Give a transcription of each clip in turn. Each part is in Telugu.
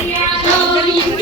Yeah.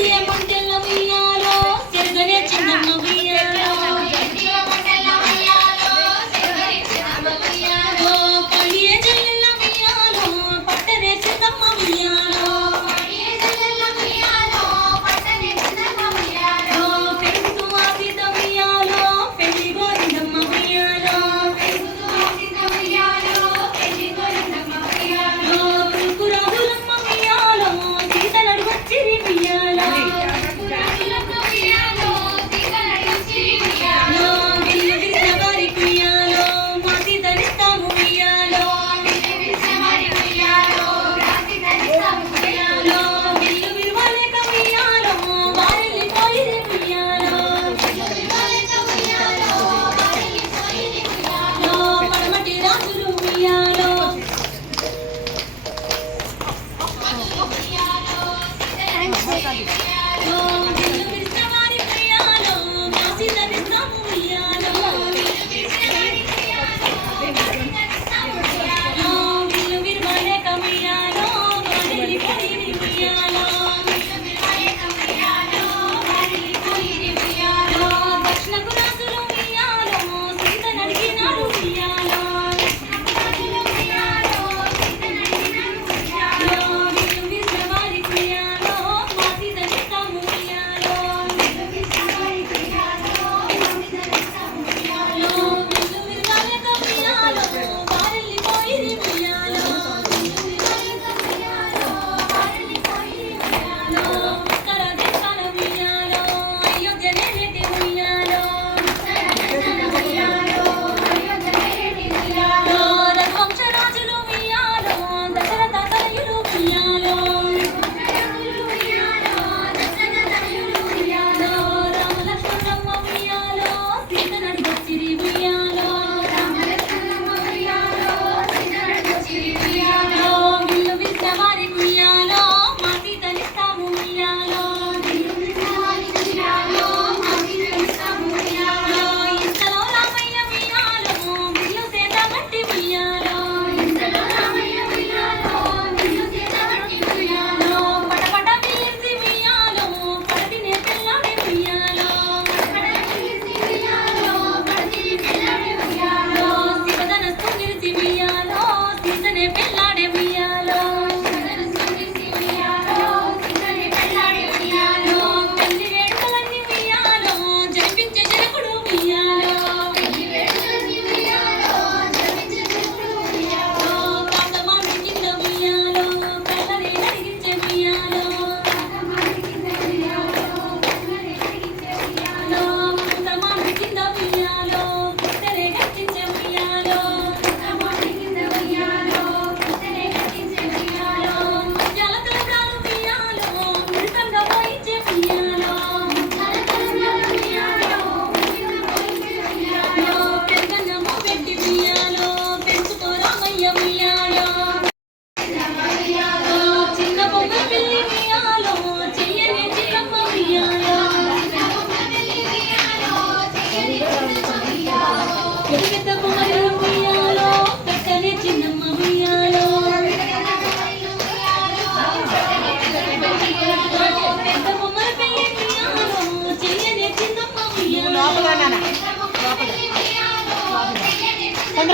うり。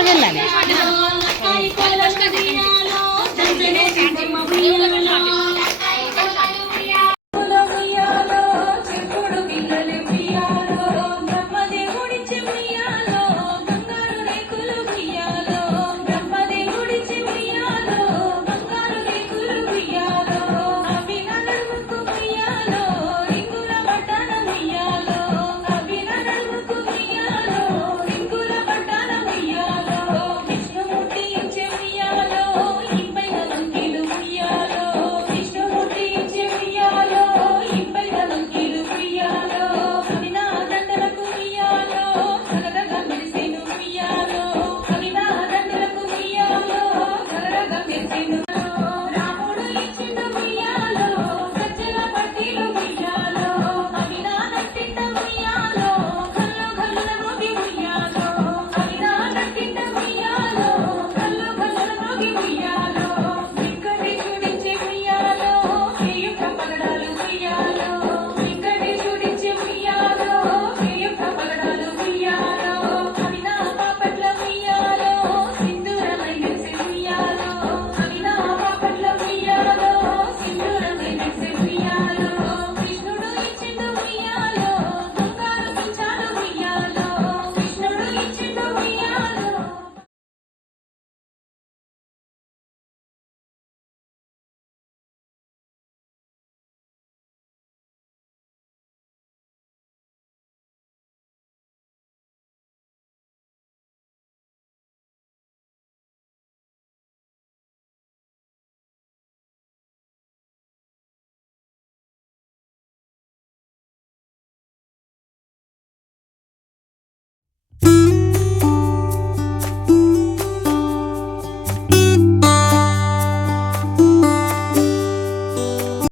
వెళ్ళాలి